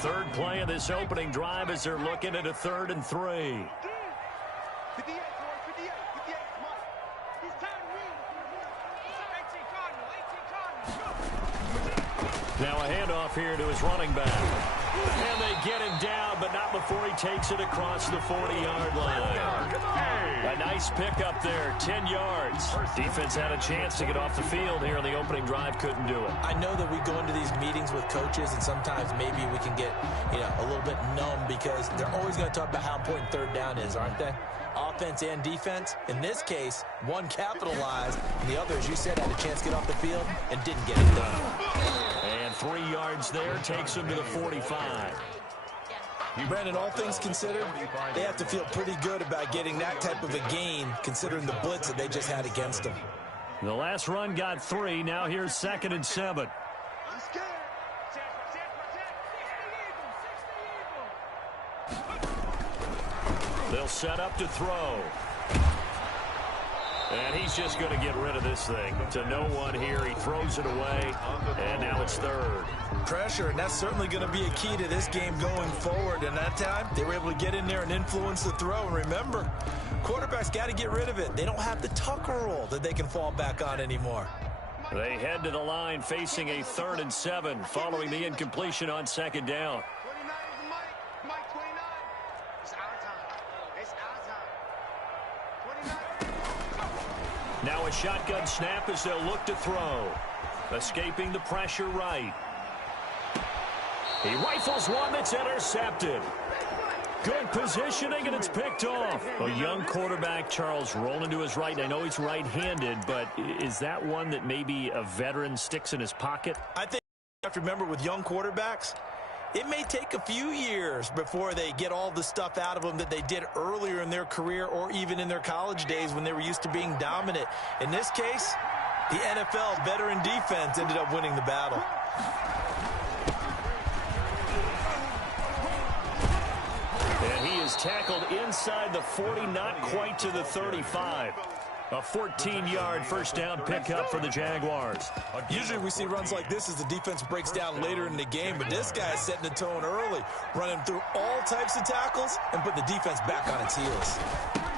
Third play of this opening drive as they're looking at a 3rd and 3. Now a handoff here to his running back. And they get him down, but not before he takes it across the 40-yard line. A nice pickup there, 10 yards. Defense had a chance to get off the field here on the opening drive, couldn't do it. I know that we go into these meetings with coaches, and sometimes maybe we can get, a little bit numb because they're always going to talk about how important 3rd down is, aren't they? Offense and defense. In this case, one capitalized, and the other, as you said, had a chance to get off the field and didn't get it done. And 3 yards there takes him to the 45. Brandon, all things considered, they have to feel pretty good about getting that type of a gain considering the blitz that they just had against them. The last run got 3. Now here's 2nd and 7. They'll set up to throw. And he's just going to get rid of this thing. To no one here. He throws it away. And now it's 3rd. Pressure, and that's certainly going to be a key to this game going forward. And that time, they were able to get in there and influence the throw. And remember, quarterbacks got to get rid of it. They don't have the Tucker rule that they can fall back on anymore. They head to the line facing a 3rd and 7 following the incompletion on 2nd down. Now a shotgun snap as they'll look to throw. Escaping the pressure right. He rifles one that's intercepted. Good positioning, and it's picked off. A young quarterback, Charles, rolling to his right. I know he's right-handed, but is that one that maybe a veteran sticks in his pocket? I think you have to remember with young quarterbacks, it may take a few years before they get all the stuff out of them that they did earlier in their career or even in their college days when they were used to being dominant. In this case, the NFL veteran defense ended up winning the battle. And he is tackled inside the 40, not quite to the 35. A 14-yard first down pickup for the Jaguars. Usually we see runs like this as the defense breaks down later in the game, but this guy is setting the tone early, running through all types of tackles and put the defense back on its heels.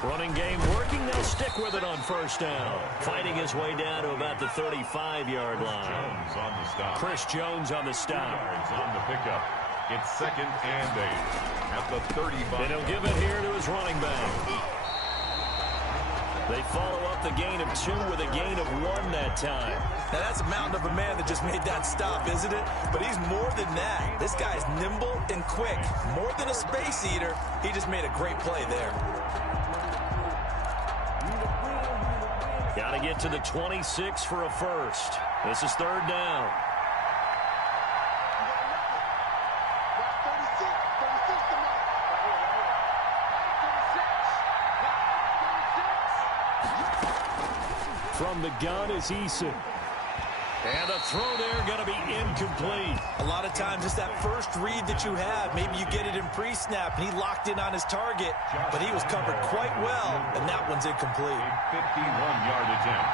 Running game working. They'll stick with it on first down. Fighting his way down to about the 35-yard line. Chris Jones on the stop. On the pickup. It's 2nd and 8 at the 35. And he'll give it here to his running back. They follow up the gain of 2 with a gain of 1 that time. Now that's a mountain of a man that just made that stop, isn't it? But he's more than that. This guy's nimble and quick. More than a space eater, he just made a great play there. Got to get to the 26 for a first. This is 3rd down. From the gun is Eason. And the throw there going to be incomplete. A lot of times it's that first read that you have. Maybe you get it in pre-snap, and he locked in on his target, but he was covered quite well, and that one's incomplete. A 51-yard attempt.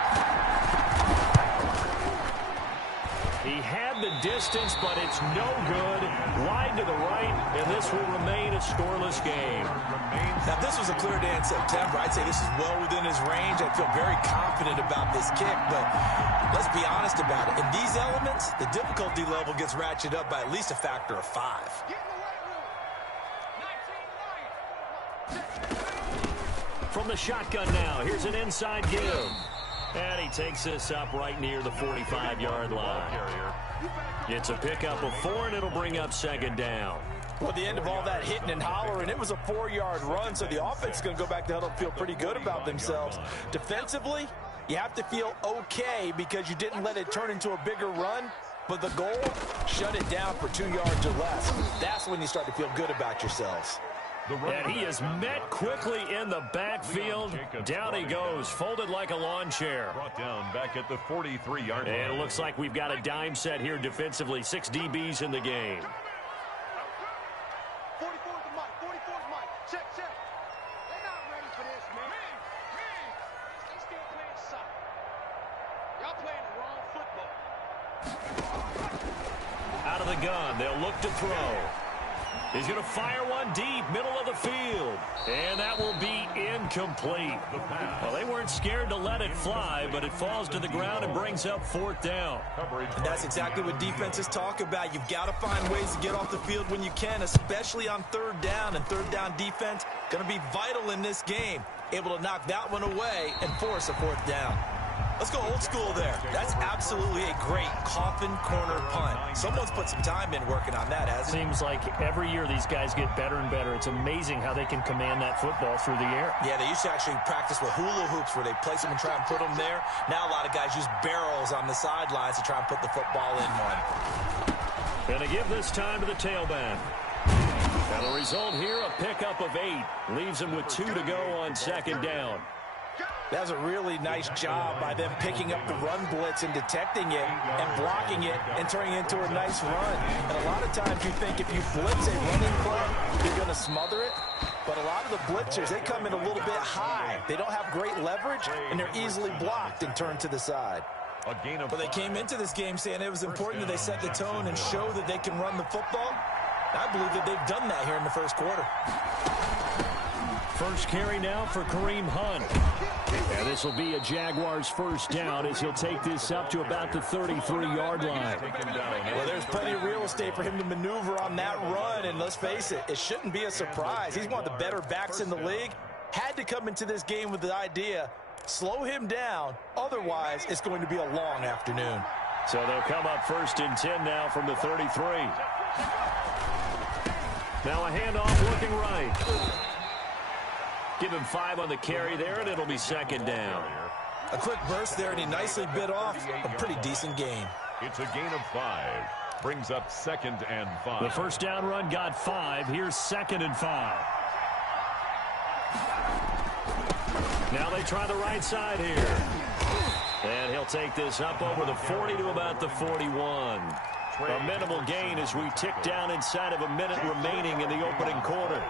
He had the distance, but it's no good. Wide to the right, and this will remain a scoreless game. Now, if this was a clear day in September, I'd say this is well within his range. I'd feel very confident about this kick, but let's be honest about it. In these elements, the difficulty level gets ratcheted up by at least a factor of 5. From the shotgun now, here's an inside give. And he takes this up right near the 45-yard line. It's a pickup of 4, and it'll bring up 2nd down. Well, at the end of all that hitting and hollering, it was a 4-yard run, so the offense is going to go back to huddle and feel pretty good about themselves. Defensively, you have to feel okay because you didn't let it turn into a bigger run, but the goal, shut it down for 2 yards or less. That's when you start to feel good about yourselves. And he is met quickly in the backfield. Down he goes, folded like a lawn chair. Brought down back at the 43-yard line. And it looks like we've got a dime set here defensively. 6 DBs in the game. 44's the mic. 44's mic. Check, check. They're not ready for this, man. They still playing soccer. Y'all playing the wrong football. Out of the gun, they'll look to throw. He's going to fire one deep, middle of the field. And that will be incomplete. Well, they weren't scared to let it fly, but it falls to the ground and brings up 4th down. And that's exactly what defenses talk about. You've got to find ways to get off the field when you can, especially on 3rd down. And 3rd down defense going to be vital in this game. Able to knock that one away and force a 4th down. Let's go old school there. That's absolutely a great coffin corner punt. Someone's put some time in working on that, hasn't it? Seems like every year these guys get better and better. It's amazing how they can command that football through the air. Yeah, they used to actually practice with hula hoops where they place them and try and put them there. Now a lot of guys use barrels on the sidelines to try and put the football in one. Going to give this time to the tailback. And the result here, a pickup of 8. Leaves him with 2 to go on 2nd down. That was a really nice job by them picking up the run blitz and detecting it and blocking it and turning it into a nice run. And a lot of times you think if you blitz a running play, you're going to smother it. But a lot of the blitzers, they come in a little bit high. They don't have great leverage, and they're easily blocked and turned to the side. But they came into this game saying it was important that they set the tone and show that they can run the football. I believe that they've done that here in the first quarter. First carry now for Kareem Hunt. And this will be a Jaguars 1st down as he'll take this up to about the 33-yard line. Well, there's plenty of real estate for him to maneuver on that run, and let's face it, it shouldn't be a surprise. He's one of the better backs in the league. Had to come into this game with the idea, slow him down, otherwise it's going to be a long afternoon. So they'll come up 1st and 10 now from the 33. Now a handoff looking right. Give him 5 on the carry there, and it'll be 2nd down. A quick burst there, and he nicely bit off a pretty decent gain. It's a gain of 5. Brings up 2nd and 5. The 1st down run got 5. Here's 2nd and 5. Now they try the right side here. And he'll take this up over the 40 to about the 41. A minimal gain as we tick down inside of a minute remaining in the opening quarter.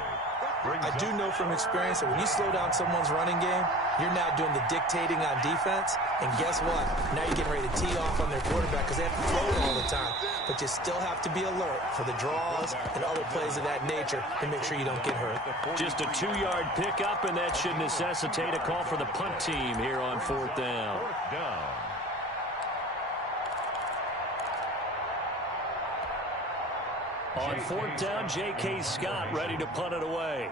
I do know from experience that when you slow down someone's running game, you're now doing the dictating on defense. And guess what? Now you're getting ready to tee off on their quarterback because they have to throw it all the time. But you still have to be alert for the draws and other plays of that nature to make sure you don't get hurt. Just a 2-yard pickup, and that should necessitate a call for the punt team here on 4th down. On 4th down, J.K. Scott ready to punt it away.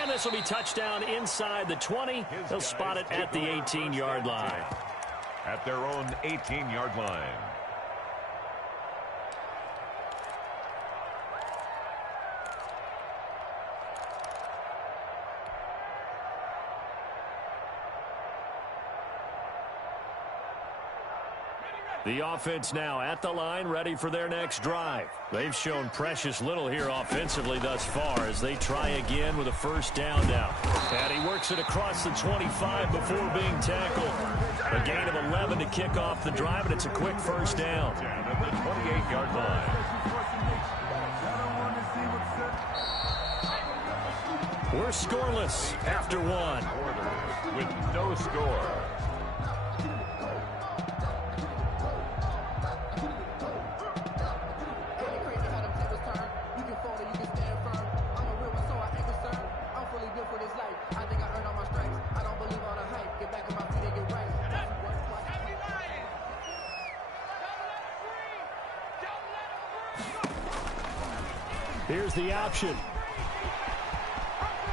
And this will be touchdown inside the 20. They'll spot it at the 18-yard line. At their own 18-yard line. The offense now at the line, ready for their next drive. They've shown precious little here offensively thus far as they try again with a 1st down now. And he works it across the 25 before being tackled. A gain of 11 to kick off the drive, and it's a quick 1st down. At the 28-yard line. We're scoreless after 1. With no score. Here's the option.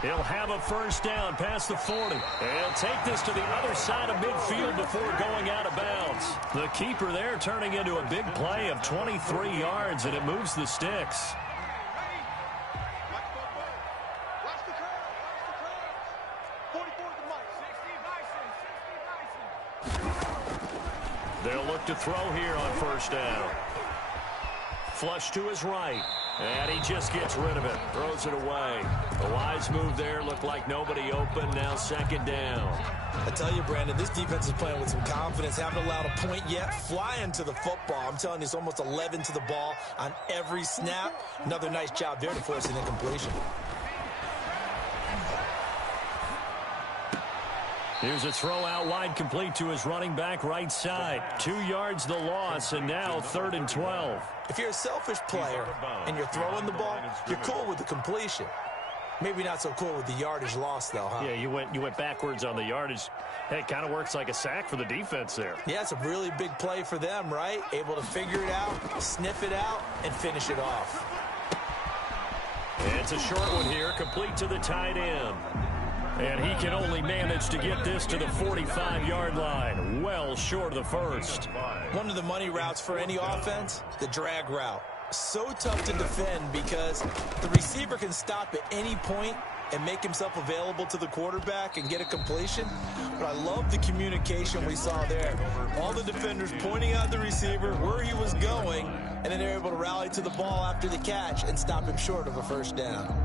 He'll have a 1st down past the 40. And he'll take this to the other side of midfield before going out of bounds. The keeper there turning into a big play of 23 yards, and it moves the sticks. They'll look to throw here on 1st down. Flush to his right. And he just gets rid of it. Throws it away. A wise move there. Looked like nobody open. Now 2nd down. I tell you, Brandon, this defense is playing with some confidence. Haven't allowed a point yet. Flying to the football. I'm telling you, it's almost 11 to the ball on every snap. Another nice job there to force an incompletion. Here's a throw out wide, complete to his running back right side. 2 yards the loss, and now 3rd and 12. If you're a selfish player and you're throwing the ball, you're cool with the completion. Maybe not so cool with the yardage loss, though, huh? Yeah, you went backwards on the yardage. Hey, it kind of works like a sack for the defense there. Yeah, it's a really big play for them, right? Able to figure it out, sniff it out, and finish it off. It's a short one here, complete to the tight end. And he can only manage to get this to the 45-yard line, well short of the first. One of the money routes for any offense, the drag route. So tough to defend because the receiver can stop at any point and make himself available to the quarterback and get a completion. But I love the communication we saw there. All the defenders pointing out the receiver, where he was going, and then they're able to rally to the ball after the catch and stop him short of a first down.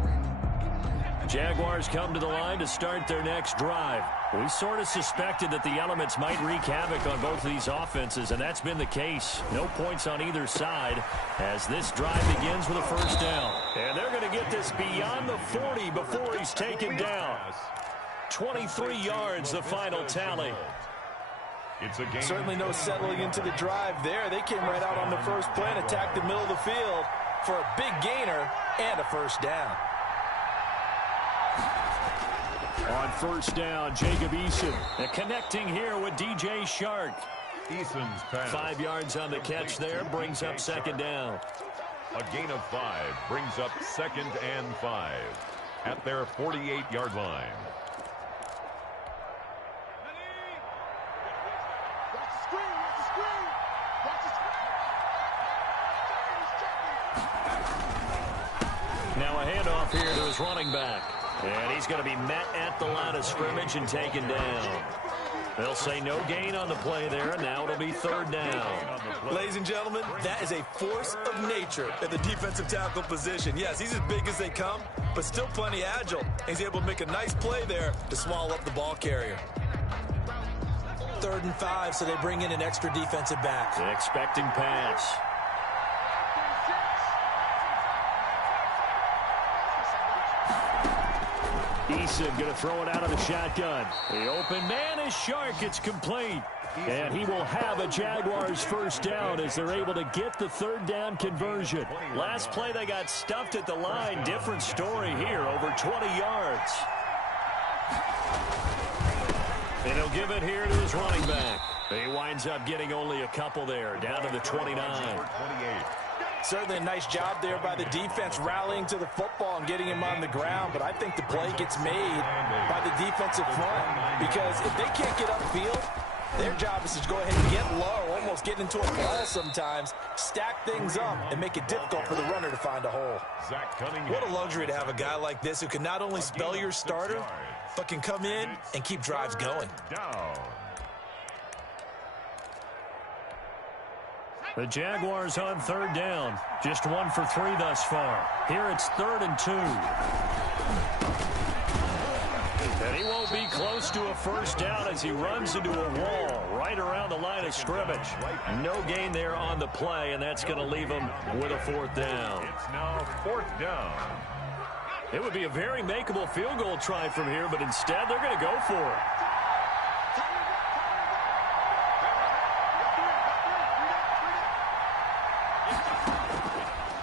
Jaguars come to the line to start their next drive. We sort of suspected that the elements might wreak havoc on both of these offenses, and that's been the case. No points on either side as this drive begins with a first down. And they're going to get this beyond the 40 before he's taken down. 23 yards, the final tally. Certainly no settling into the drive there. They came right out on the first play and attacked the middle of the field for a big gainer and a first down. On first down, Jacob Eason. And connecting here with DJ Shark. Eason's pass. 5 yards on the catch there, brings up second down. A gain of 5 brings up 2nd and 5 at their 48-yard line. Now a handoff here to his running back. And he's going to be met at the line of scrimmage and taken down. They'll say no gain on the play there, and now it'll be 3rd down. Ladies and gentlemen, that is a force of nature at the defensive tackle position. Yes, he's as big as they come, but still plenty agile. He's able to make a nice play there to swallow up the ball carrier. 3rd and 5, so they bring in an extra defensive back. An expecting pass. Eason going to throw it out of the shotgun. The open man is Shark. It's complete. And he will have a Jaguars first down as they're able to get the 3rd down conversion. Last play they got stuffed at the line. Different story here, over 20 yards. And he'll give it here to his running back. He winds up getting only a couple there, down to the 29. Certainly a nice job there by the defense rallying to the football and getting him on the ground, but I think the play gets made by the defensive front because if they can't get upfield, their job is to go ahead and get low, almost get into a ball sometimes, stack things up, and make it difficult for the runner to find a hole. What a luxury to have a guy like this who can not only spell your starter, but can come in and keep drives going. The Jaguars on 3rd down. Just 1 for 3 thus far. Here it's 3rd and 2. And he won't be close to a first down as he runs into a wall right around the line of scrimmage. No gain there on the play, and that's going to leave him with a 4th down. It's now 4th down. It would be a very makeable field goal try from here, but instead they're going to go for it.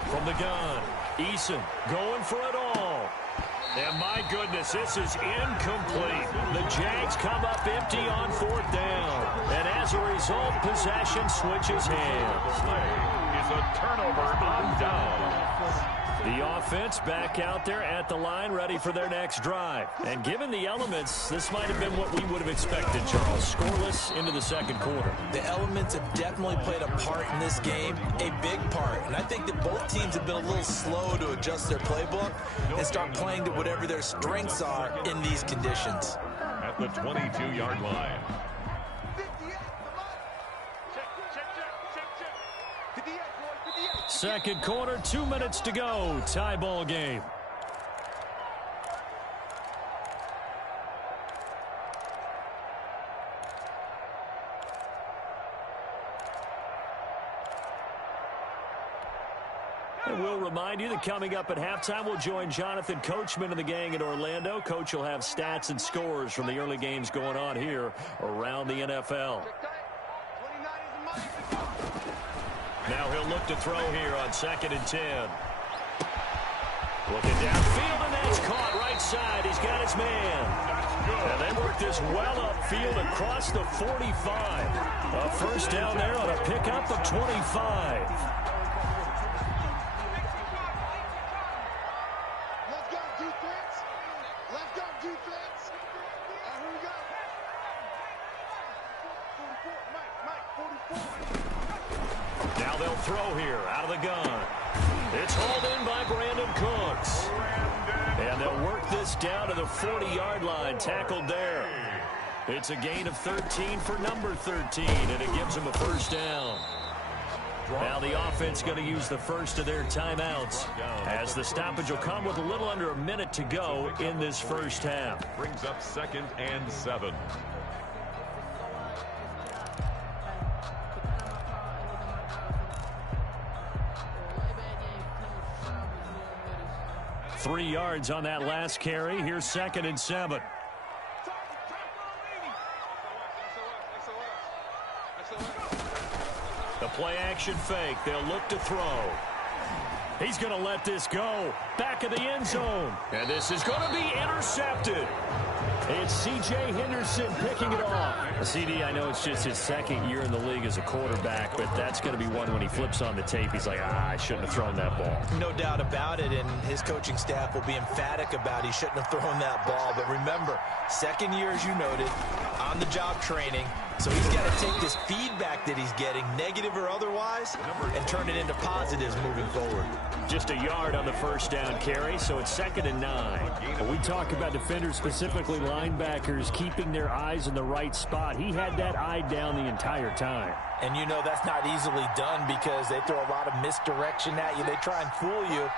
From the gun, Eason going for it all. And my goodness, this is incomplete. The Jags come up empty on 4th down. And as a result, possession switches hands. Is a turnover on down. The offense back out there at the line, ready for their next drive. And given the elements, this might have been what we would have expected, Charles. Scoreless into the 2nd quarter. The elements have definitely played a part in this game, a big part. And I think that both teams have been a little slow to adjust their playbook and start playing to whatever their strengths are in these conditions. At the 22-yard line. 2nd quarter, 2 minutes to go. Tie ball game. We'll remind you that coming up at halftime, we'll join Jonathan Coachman and the gang in Orlando. Coach will have stats and scores from the early games going on here around the NFL. Now he'll look to throw here on 2nd and 10. Looking downfield, and that's caught right side. He's got his man. And they work this well upfield across the 45. A first down there on a pickup of 25. Let's go defense. Let's go defense. And who we got? 44. Mike, 44. Now they'll throw here out of the gun. It's hauled in by Brandon Cooks. And they'll work this down to the 40-yard line, tackled there. It's a gain of 13 for number 13, and it gives them a first down. Now the offense going to use the first of their timeouts, as the stoppage will come with a little under a minute to go in this first half. Brings up 2nd and 7. Three yards on that last carry. Here's 2nd and 7. The play action fake. They'll look to throw. He's going to let this go. Back of the end zone. And this is going to be intercepted. It's C.J. Henderson picking it off. CD, I know it's just his 2nd year in the league as a quarterback, but that's going to be one when he flips on the tape. He's like, I shouldn't have thrown that ball. No doubt about it, and his coaching staff will be emphatic about he shouldn't have thrown that ball. But remember, 2nd year, as you noted, on-the-job training. So he's got to take this feedback that he's getting, negative or otherwise, and turn it into positives moving forward. Just a yard on the first down carry, so it's 2nd and 9. When we talk about defenders, specifically linebackers, keeping their eyes in the right spot, he had that eye down the entire time. And you know that's not easily done because they throw a lot of misdirection at you. They try and fool you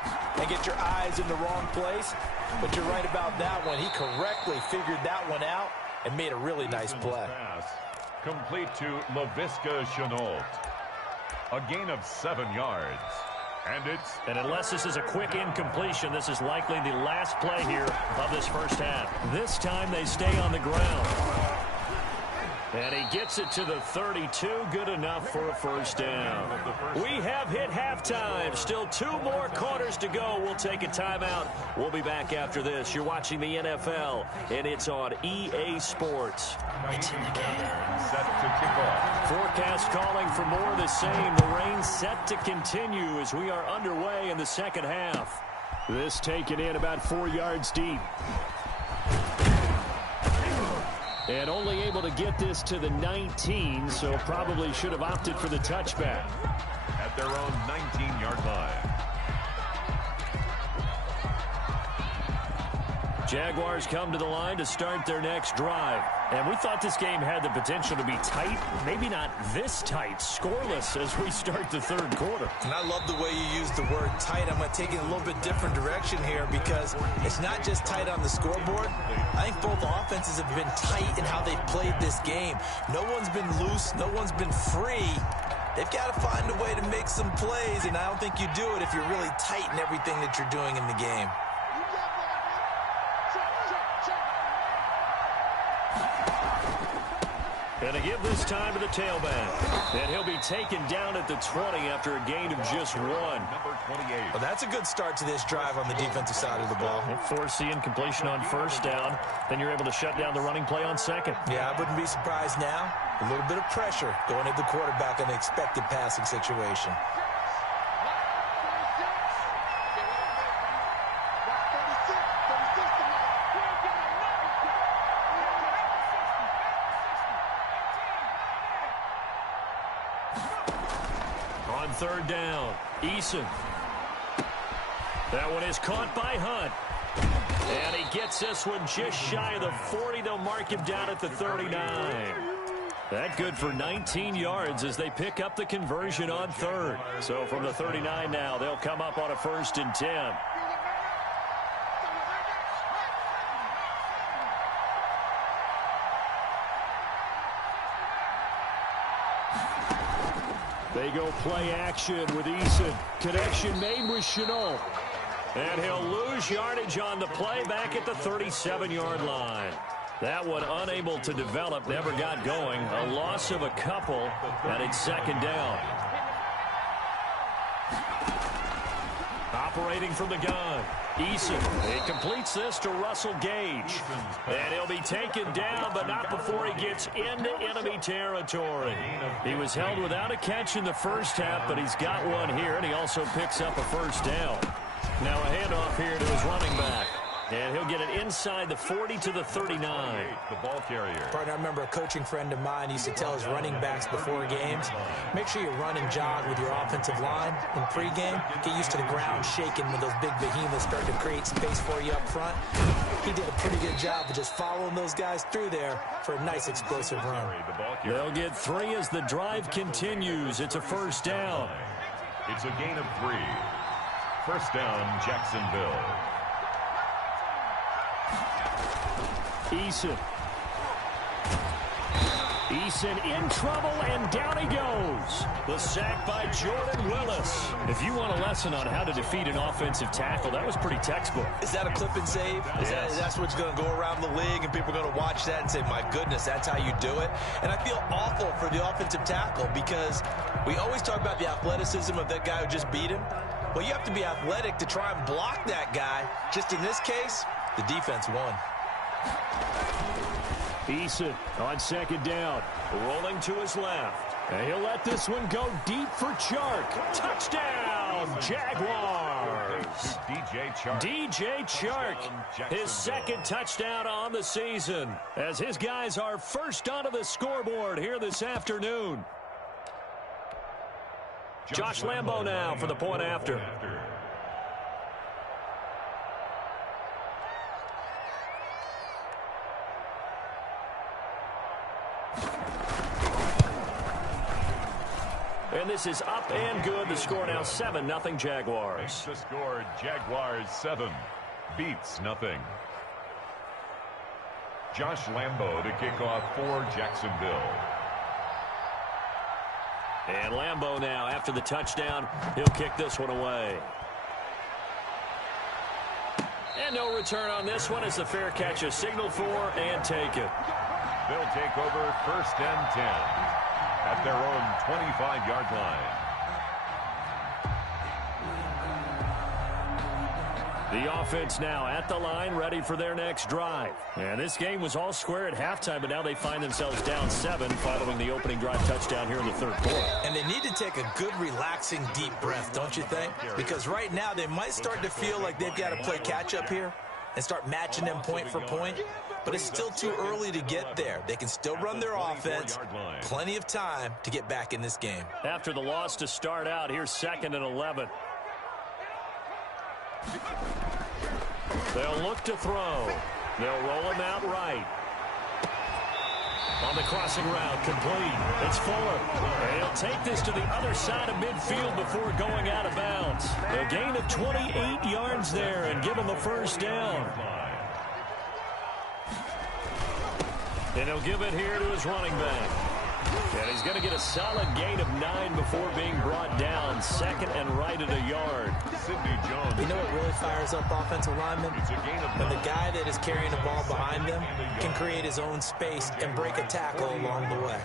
and get your eyes in the wrong place. But you're right about that one. He correctly figured that one out and made a really nice play. Complete to LaVisca Chenault. A gain of 7 yards. And unless this is a quick incompletion, this is likely the last play here of this first half. This time they stay on the ground. And he gets it to the 32. Good enough for a first down. We have hit halftime. Still 2 more quarters to go. We'll take a timeout. We'll be back after this. You're watching the NFL, and it's on EA Sports. It's in the game. Set to kick off. Forecast calling for more of the same. The rain set to continue as we are underway in the second half. This taken in about 4 yards deep. And only able to get this to the 19, so probably should have opted for the touchback. At their own 19-yard line. Jaguars come to the line to start their next drive. And we thought this game had the potential to be tight, maybe not this tight, scoreless as we start the third quarter. And I love the way you use the word tight. I'm going to take it a little bit different direction here because it's not just tight on the scoreboard. I think both offenses have been tight in how they've played this game. No one's been loose. No one's been free. They've got to find a way to make some plays, and I don't think you do it if you're really tight in everything that you're doing in the game. And to give this time to the tailback. And he'll be taken down at the 20 after a gain of just 1. Number 28. Well, that's a good start to this drive on the defensive side of the ball. Force the incompletion on first down. Then you're able to shut down the running play on second. Yeah, I wouldn't be surprised now. A little bit of pressure going at the quarterback in the expected passing situation. On third down, Eason. That one is caught by Hunt. And he gets this one just shy of the 40. They'll mark him down at the 39. That good for 19 yards as they pick up the conversion on third. So from the 39 now, they'll come up on a 1st and 10. They go play action with Eason. Connection made with Chenault. And he'll lose yardage on the play back at the 37-yard line. That one unable to develop, never got going. A loss of a couple, and it's second down. Operating from the gun, Eason. He completes this to Russell Gage. And he'll be taken down, but not before he gets into enemy territory. He was held without a catch in the first half, but he's got one here, and he also picks up a first down. Now a handoff here to his running back. And he'll get it inside the 40 to the 39. The ball carrier. Partner, I remember a coaching friend of mine used to tell his running backs before games, make sure you run and jog with your offensive line in pregame. Get used to the ground shaking when those big behemoths start to create space for you up front. He did a pretty good job of just following those guys through there for a nice explosive run. They'll get 3 as the drive continues. It's a first down. It's a gain of 3. First down, Jacksonville. Eason in trouble, and down he goes. The sack by Jordan Willis. If you want a lesson on how to defeat an offensive tackle, that was pretty textbook. Is that a clip and save? That's what's going to go around the league, and people are going to watch that and say, my goodness, that's how you do it. And I feel awful for the offensive tackle because we always talk about the athleticism of that guy who just beat him. Well, you have to be athletic to try and block that guy. Just in this case, the defense won. Eason on second down, rolling to his left. And he'll let this one go deep for Chark. Touchdown, Jaguars. DJ Chark, his second touchdown on the season, as his guys are first onto the scoreboard here this afternoon. Josh Lambo now for the point after. And this is up and good. The score now 7-0 Jaguars. The score, Jaguars 7, Beats nothing. Josh Lambo to kick off for Jacksonville. And Lambo now, after the touchdown, he'll kick this one away. And no return on this one as the fair catch is signaled for and taken. They'll take over first and 10 at their own 25-yard line. The offense now at the line, ready for their next drive. And this game was all square at halftime, but now they find themselves down 7 following the opening drive touchdown here in the third quarter. And they need to take a good, relaxing, deep breath, don't you think? Because right now they might start to feel like they've got to play catch-up here and start matching them point for point. But it's still too early to get there. They can still run their offense. Plenty of time to get back in this game. After the loss to start out, here's 2nd and 11. They'll look to throw. They'll roll him out right. On the crossing route, complete. It's Fuller. And he'll take this to the other side of midfield before going out of bounds. A gain of 28 yards there and give him the first down. And he'll give it here to his running back. And he's going to get a solid gain of 9 before being brought down. 2nd and right at a yard. You know what really fires up offensive linemen? When the guy that is carrying the ball behind them can create his own space and break a tackle along the way.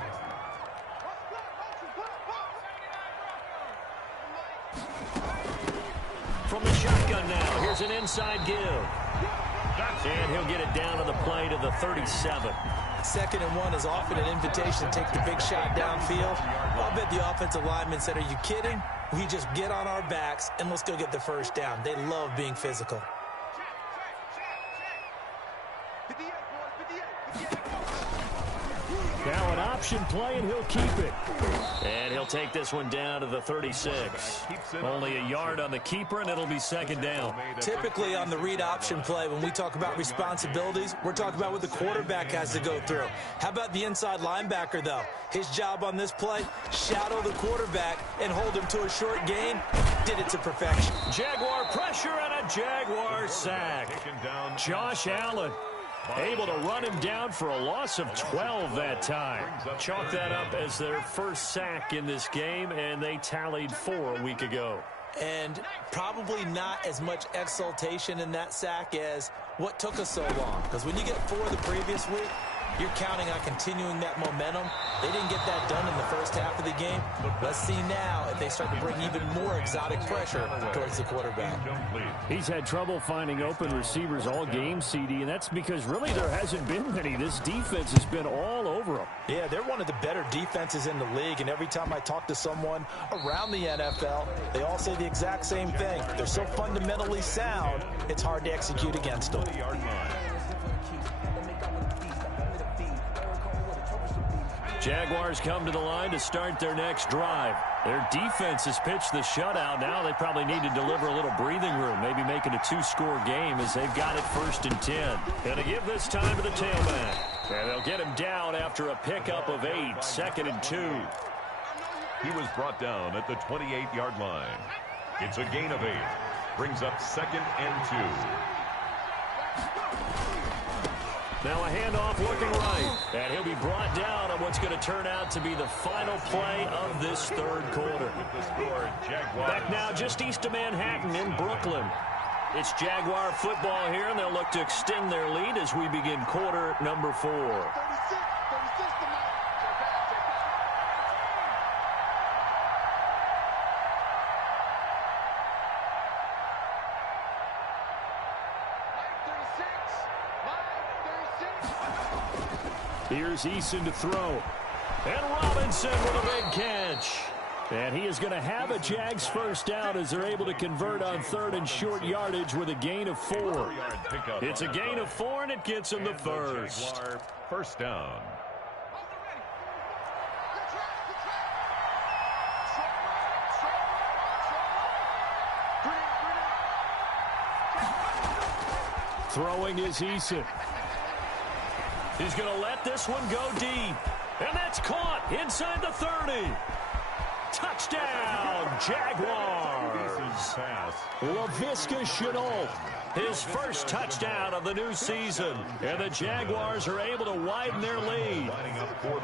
From the shotgun now, here's an inside give. And he'll get it down to the play to the 37. 2nd and 1 is often an invitation to take the big shot downfield. I'll bet the offensive linemen said, are you kidding? We just get on our backs and let's go get the first down. They love being physical. Now an option play, and he'll keep it. And he'll take this one down to the 36. Only a yard on the keeper, and it'll be 2nd down. Typically on the read option play, when we talk about responsibilities, we're talking about what the quarterback has to go through. How about the inside linebacker, though? His job on this play, shadow the quarterback and hold him to a short gain. Did it to perfection. Jaguar pressure and a Jaguar sack. Josh Allen. Able to run him down for a loss of 12 that time. Chalk that up as their first sack in this game, and they tallied 4 a week ago. And probably not as much exultation in that sack as what took us so long. Because when you get 4 the previous week, you're counting on continuing that momentum. They didn't get that done in the first half of the game. Let's see now if they start to bring even more exotic pressure towards the quarterback. He's had trouble finding open receivers all game, CD, and that's because really there hasn't been many. This defense has been all over them. Yeah, they're one of the better defenses in the league, and every time I talk to someone around the NFL, they all say the exact same thing. They're so fundamentally sound, it's hard to execute against them. Jaguars come to the line to start their next drive. Their defense has pitched the shutout. Now they probably need to deliver a little breathing room, maybe make it a 2-score game as they've got it 1st and 10. Going to give this time to the tailback. And they'll get him down after a pickup of 8, 2nd and 2. He was brought down at the 28-yard line. It's a gain of 8. Brings up 2nd and 2. Now a handoff looking right. And he'll be brought down on what's going to turn out to be the final play of this 3rd quarter. Back now just east of Manhattan in Brooklyn. It's Jaguar football here, and they'll look to extend their lead as we begin quarter number 4. Here's Eason to throw. And Robinson with a big catch. And he is going to have a Jags first down as they're able to convert on 3rd and short yardage with a gain of 4. It's a gain of 4, and it gets him the first. First down. Throwing is Eason. He's going to let this one go deep. And that's caught inside the 30. Touchdown, Jaguars. Laviska Shenault, his first touchdown of the new season. And the Jaguars are able to widen their lead.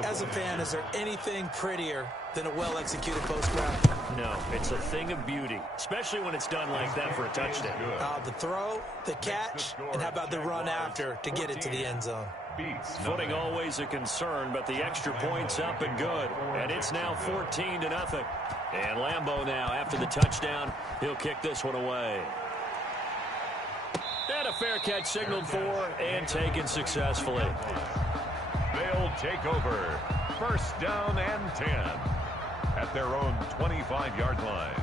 As a fan, is there anything prettier than a well-executed post route? No, it's a thing of beauty, especially when it's done like that for a touchdown. The throw, the catch, and how about the run after to get it to the end zone? Footing always a concern, but the extra point's up and good. And it's now 14-0. And Lambeau now, after the touchdown, he'll kick this one away. And a fair catch signaled for and taken successfully. They'll take over. First down and 10 at their own 25-yard line.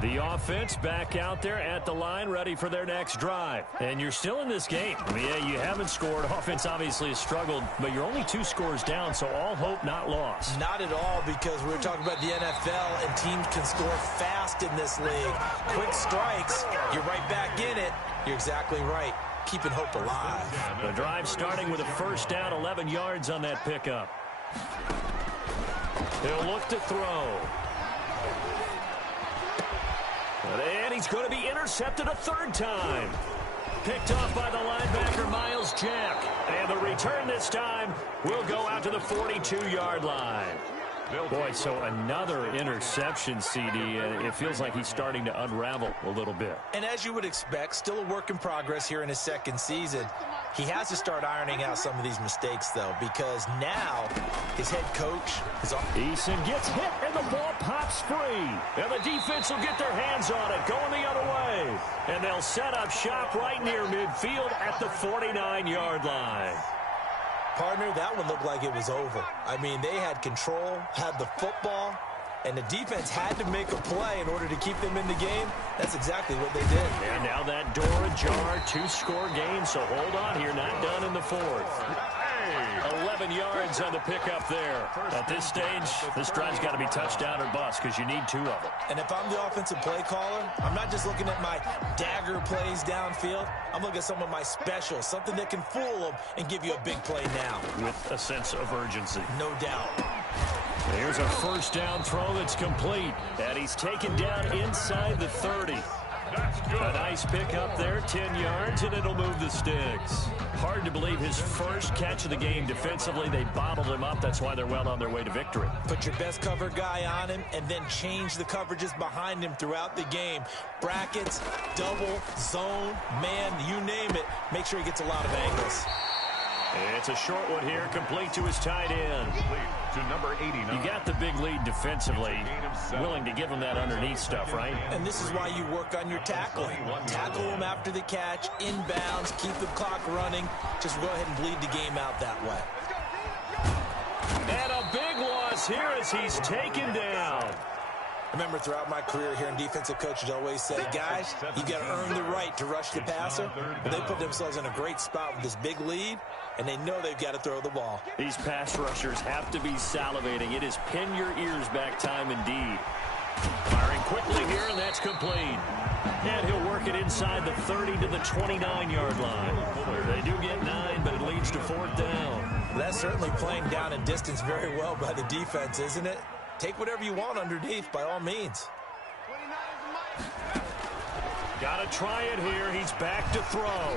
The offense back out there at the line, ready for their next drive. And you're still in this game. I mean, yeah, you haven't scored. Offense obviously has struggled, but you're only 2 scores down, so all hope not lost. Not at all, because we're talking about the NFL, and teams can score fast in this league. Quick strikes, you're right back in it. You're exactly right. Keeping hope alive. The drive starting with a first down, 11 yards on that pickup. He'll look to throw. And he's going to be intercepted a 3rd time. Picked off by the linebacker, Miles Jack. And the return this time will go out to the 42-yard line. Boy, so another interception, CD. It feels like he's starting to unravel a little bit. And as you would expect, still a work in progress here in his 2nd season. He has to start ironing out some of these mistakes, though, because now his head coach is on. Eason gets hit, and the ball pops free. And the defense will get their hands on it, going the other way. And they'll set up shop right near midfield at the 49-yard line. Partner, that one looked like it was over. I mean, they had control, had the football, and the defense had to make a play in order to keep them in the game. That's exactly what they did. And now that door ajar, 2-score game, so hold on here, not done in the 4th. 11 yards on the pickup there. At this stage, this drive's got to be touchdown or bust because you need 2 of them. And if I'm the offensive play caller, I'm not just looking at my dagger plays downfield. I'm looking at some of my specials, something that can fool them and give you a big play now. With a sense of urgency. No doubt. Here's a first down throw that's complete. And he's taken down inside the 30. A nice pick up there, 10 yards, and it'll move the sticks. Hard to believe his first catch of the game defensively. They bottled him up. That's why they're well on their way to victory. Put your best cover guy on him and then change the coverages behind him throughout the game. Brackets, double, zone, man, you name it. Make sure he gets a lot of angles. It's a short one here, complete to his tight end. To number 89. You got the big lead defensively, willing to give him that underneath stuff, right? And this is why you work on your tackling. Tackle him after the catch, inbounds, keep the clock running. Just go ahead and bleed the game out that way. And a big loss here as he's taken down. Remember, throughout my career here in defensive coaches always say, guys, you got to earn the right to rush the passer. But they put themselves in a great spot with this big lead, and they know they've got to throw the ball. These pass rushers have to be salivating. It is pin your ears back time indeed. Firing quickly here, and that's complete. And he'll work it inside the 30 to the 29-yard line. They do get 9, but it leads to 4th down. That's certainly playing down a distance very well by the defense, isn't it? Take whatever you want underneath, by all means. Got to try it here. He's back to throw.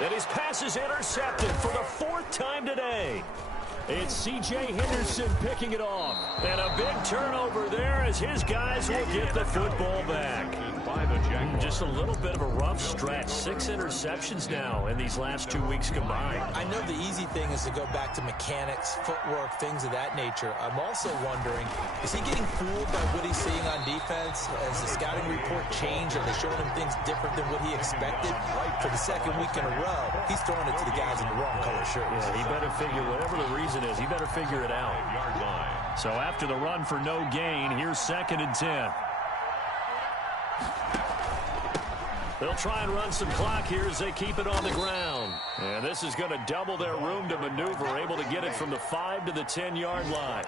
And his pass is intercepted for the 4th time today. It's C.J. Henderson picking it off. And a big turnover there as his guys will get the football back. Just a little bit of a rough stretch. 6 interceptions now in these last 2 weeks combined. I know the easy thing is to go back to mechanics, footwork, things of that nature. I'm also wondering, is he getting fooled by what he's seeing on defense? Has the scouting report changed? Are they showing him things different than what he expected? For the 2nd week in a row, he's throwing it to the guys in the wrong color shirts. Yeah, he better figure, whatever the reason is, he better figure it out. So after the run for no gain, here's 2nd and 10. They'll try and run some clock here as they keep it on the ground. And this is going to double their room to maneuver, able to get it from the 5 to the 10-yard line.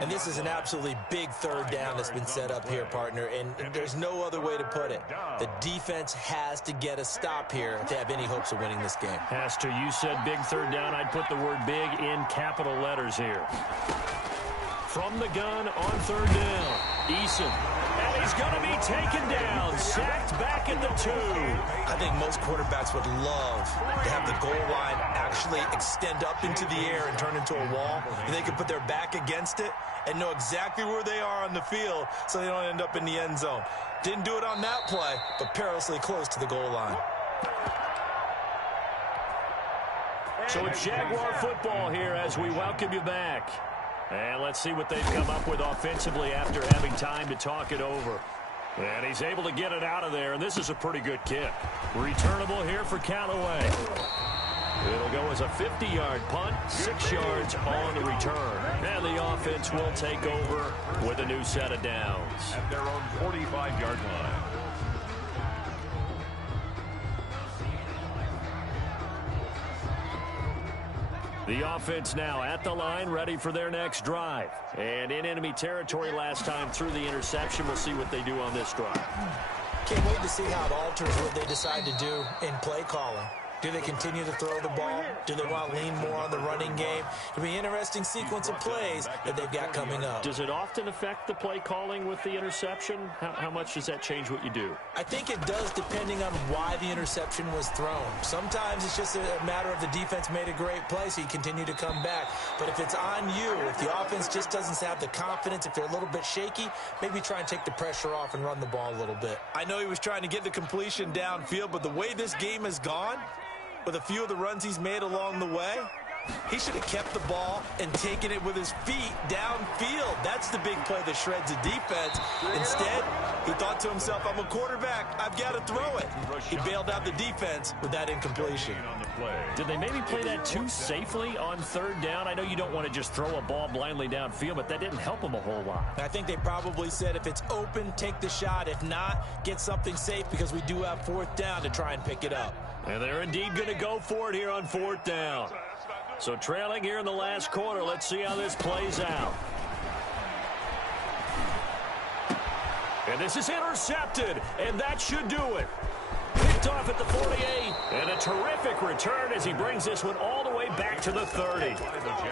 And this is an absolutely big 3rd down that's been set up here, partner, and there's no other way to put it. The defense has to get a stop here to have any hopes of winning this game. Has to. You said big 3rd down. I'd put the word big in capital letters here. From the gun on 3rd down, Eason. And he's going to be taken down, sacked back at the 2. I think most quarterbacks would love to have the goal line actually extend up into the air and turn into a wall, and they can put their back against it and know exactly where they are on the field so they don't end up in the end zone. Didn't do it on that play, but perilously close to the goal line. So it's Jaguar football here as we welcome you back. And let's see what they've come up with offensively after having time to talk it over. And he's able to get it out of there, and this is a pretty good kick. Returnable here for Callaway. It'll go as a 50-yard punt, 6 yards on the return. And the offense will take over with a new set of downs. At their own 45-yard line. The offense now at the line, ready for their next drive. And in enemy territory last time through the interception. We'll see what they do on this drive. Can't wait to see how it alters what they decide to do in play calling. Do they continue to throw the ball? Do they want to lean more on the running game? It'll be an interesting sequence of plays that they've got coming up. Does it often affect the play calling with the interception? How much does that change what you do? I think it does, depending on why the interception was thrown. Sometimes it's just a matter of the defense made a great play, so you continue to come back. But if it's on you, if the offense just doesn't have the confidence, if they're a little bit shaky, maybe try and take the pressure off and run the ball a little bit. I know he was trying to get the completion downfield, but the way this game has gone, with a few of the runs he's made along the way, he should have kept the ball and taken it with his feet downfield. That's the big play that shreds the defense. Instead, he thought to himself, I'm a quarterback, I've got to throw it. He bailed out the defense with that incompletion. Did they maybe play that too safely on 3rd down? I know you don't want to just throw a ball blindly downfield, but that didn't help him a whole lot. I think they probably said, if it's open, take the shot. If not, get something safe, because we do have 4th down to try and pick it up. And they're indeed going to go for it here on 4th down. So trailing here in the last quarter, let's see how this plays out. And this is intercepted, and that should do it. Picked off at the 48, and a terrific return as he brings this one all the way way back to the 30.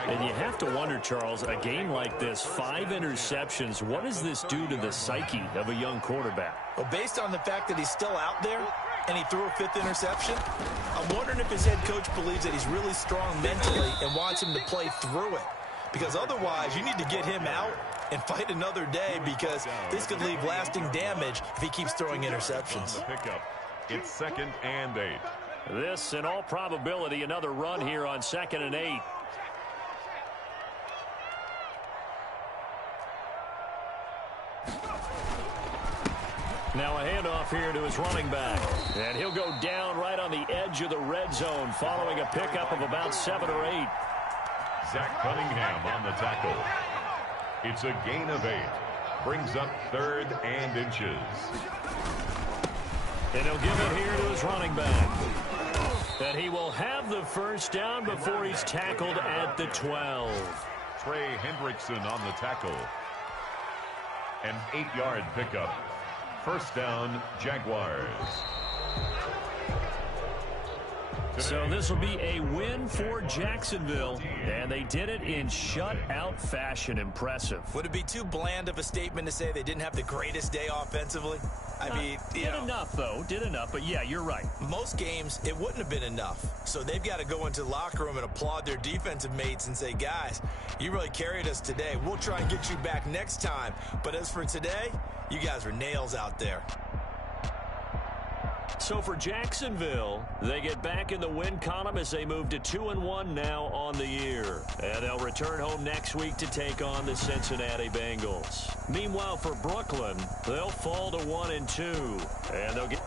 And you have to wonder, Charles, a game like this, 5 interceptions, what does this do to the psyche of a young quarterback? Well, based on the fact that he's still out there and he threw a 5th interception, I'm wondering if his head coach believes that he's really strong mentally and wants him to play through it. Because otherwise, you need to get him out and fight another day, because this could leave lasting damage if he keeps throwing interceptions. It's 2nd and 8. This, in all probability, another run here on 2nd and 8. Now a handoff here to his running back. And he'll go down right on the edge of the red zone following a pickup of about 7 or 8. Zach Cunningham on the tackle. It's a gain of 8. Brings up 3rd and inches. And he'll give it here to his running back. And he will have the first down before he's tackled at the 12. Trey Hendrickson on the tackle. An 8-yard pickup. First down, Jaguars. So this will be a win for Jacksonville, and they did it in shutout fashion. Impressive. Would it be too bland of a statement to say they didn't have the greatest day offensively? I mean, did enough, though. Did enough, but yeah, you're right. Most games, it wouldn't have been enough. So they've got to go into the locker room and applaud their defensive mates and say, guys, you really carried us today. We'll try and get you back next time. But as for today, you guys were nails out there. So for Jacksonville, they get back in the win column as they move to 2-1 now on the year. And they'll return home next week to take on the Cincinnati Bengals. Meanwhile, for Brooklyn, they'll fall to 1-2. And they'll get...